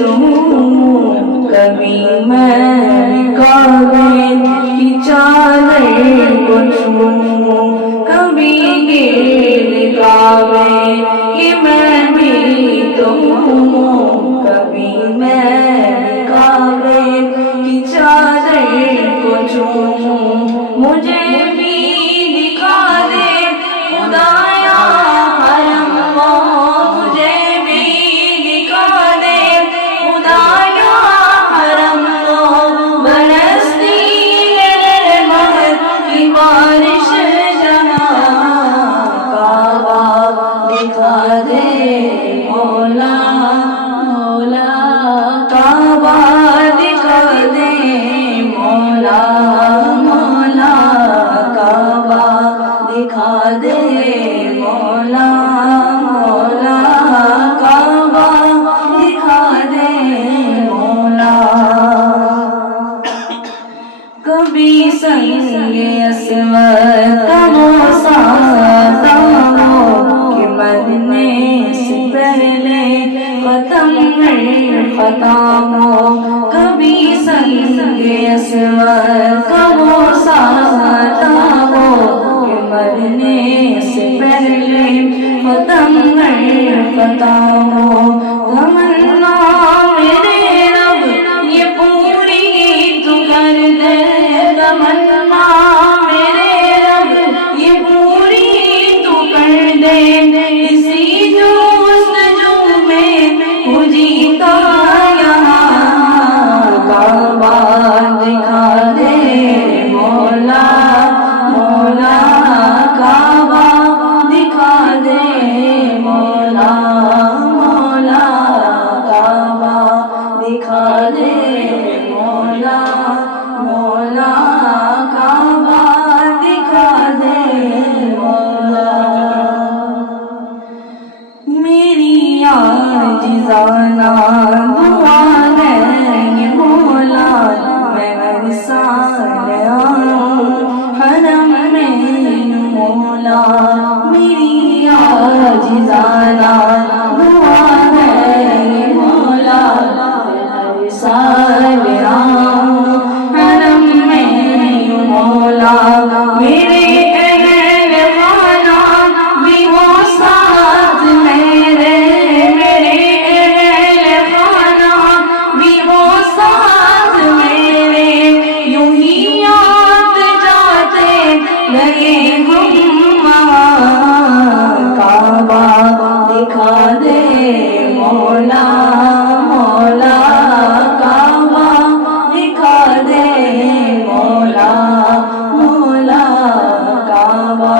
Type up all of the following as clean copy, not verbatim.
تو ہوں کبھی میں کعبے کی چادر کو چھوں کبھی گرد کعبے کی میں بھی تو ہوں کبھی میں کعبے کی چادر کو چھوں مجھے بھی دکھا دے خدایا حرم کو مجھے بھی دکھا دے خدایا حرم کو برستی رحمت کی بارش جہاں کعبہ دکھا دے مولا مولا کعبہ دکھا دے مولا مولا کعبہ دکھا دے مولا مولا کعبہ دکھا دے مولا کبھی سنگ اسود کا بوسہ کہ مرنے سے پہلے ختم خطا ہو کبھی سنگ اسود کا بوسہ کہ مرنے سے پہلے ختم خطا ہو تمنا میرے رب یہ پوری تو کر دے تمنا میرے رب یہ پوری تو کر دے اسی جستجو میں ہو جیتا یہاں کعبہ دکھا دے مولا مولا کعبہ دکھا دے مولا مولا کعبہ دکھا دے مولا مولا کعبہ دکھا دے مولا میری عاجزانہ دعا ہے مولا میں ہر سال آؤں حرم میں مولا میری عاجزانہ دعا ہے مولا میں ہر سال آؤں حرم میں مولا میرے اہل خانہ بھی ہو ساتھ میرے اہل خانہ بھی ہو ساتھ میرے یوں ہی آتے جاتے لگے ہم کعبہ دکھا دے مولا مولا کعبہ دکھا دے مولا مولا کعبہ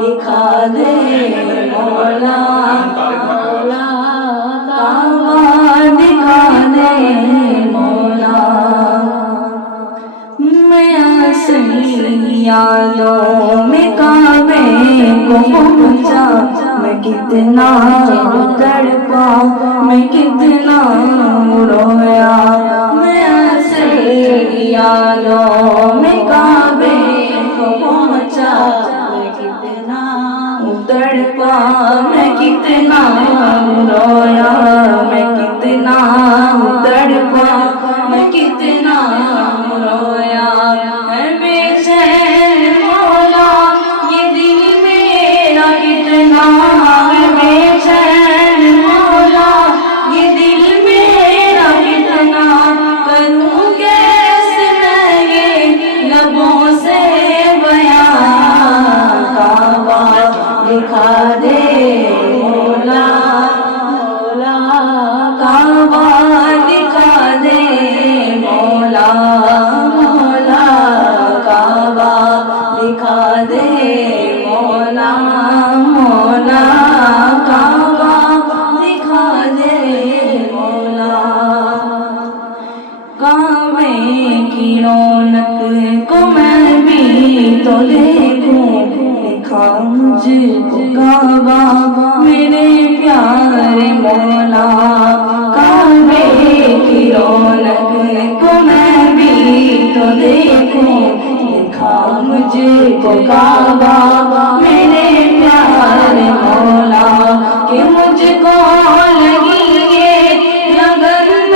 دکھا دے مولا مولا کعبہ دکھا دے مولا میں اصلی یادوں میں کعبے کو پہنچا میں کتنا تڑپا میں کتنا رویا میں اصلی یادوں میں کعبے کو پہنچا میں کتنا تڑپا میں کتنا رویا میں کتنا تڑپا میں کتنا رویا ہے بے چین مولا یہ دل میرا کتنا ہے بے چین مولا یہ دل میرا کتنا کروں کیسے میں یہ لبوں سے بیان کعبہ دکھا دے مولا مولا کعبہ دکھا دے مولا مولا کعبہ دکھا دے مولا مولا کعبہ دکھا دے مولا کعبے کی رونق کو میں بھی تو دیکھوں دکھا مجھ کو کعبہ میرے پیارے مولا کعبے کی رونق کو میں بھی تو دیکھوں دکھا مجھ کو کعبہ میرے پیارے مولا کہ مجھ کو لگی یہ لگن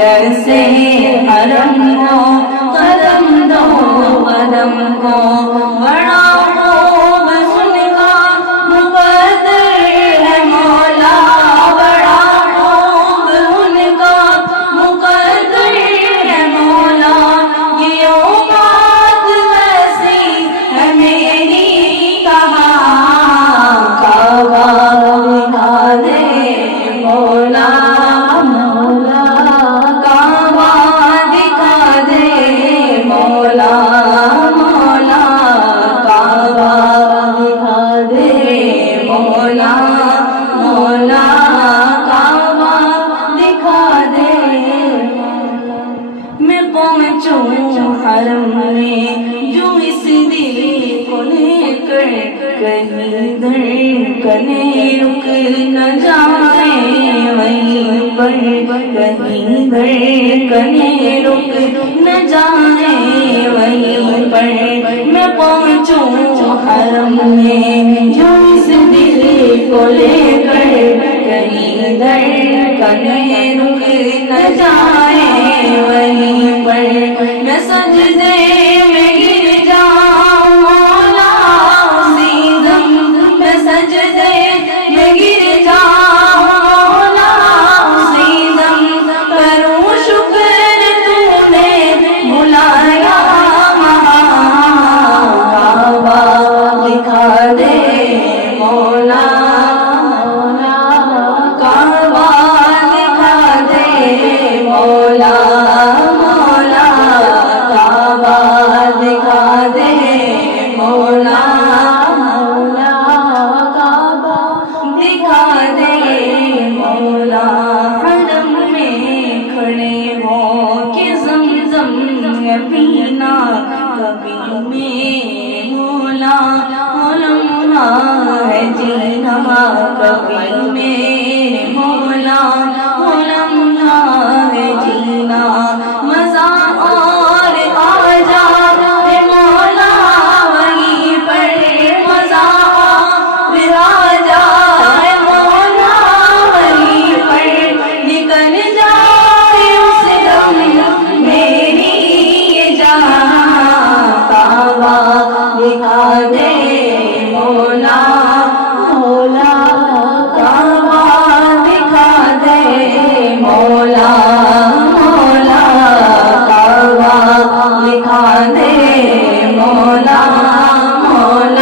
جیسے حرم کو قدم دو قدم کو بڑا خوب ان کا مقدر ہے مولا بڑا خوب ان کا مقدر ہے مولا یہ بات ویسی ہے میری کہاں کعبہ دکھا دے مولا مولا کعبہ دکھا دے مولا مولا کعبہ دکھا دے مولا مولا کعبہ دکھا دے میں پہنچوں حرم میں جو اس دل کو لے کر کہیں دھڑکنے رک نہ جائے وہیں پر کہیں دھڑکنے رک نہ جائے وہیں پر میں پہنچوں حرم میں جو اس دل کو لے کر کہیں دھڑکنے رک نہ جائے وہیں پر میں سجدے میں گر جاؤں مولا اسی دم میں سجدے میں گر جاؤں مولا اسی دم کروں شکر تو نے بلایا وہاں کعبہ دکھا دے مولا مولا کعبہ دکھا دے مولا مولا کعبہ دکھا دے مولا مولا کعبہ دکھا دے مولا حرم میں کھڑے ہو کہ زمزم ہے پینا کبھی میرے مولا لمحہ ہے جینا کبھی میرے مولا لمحہ ہے جینا مزہ اور آ جا اے مولا وہیں پر مزہ اور آ جا اے مولا وہیں پر نکل جائے اس دم میری یہ جان کعبہ دکھا دے مولا مولا کعبہ دکھا دے مولا مولا کعبہ دکھا دے مولا مولا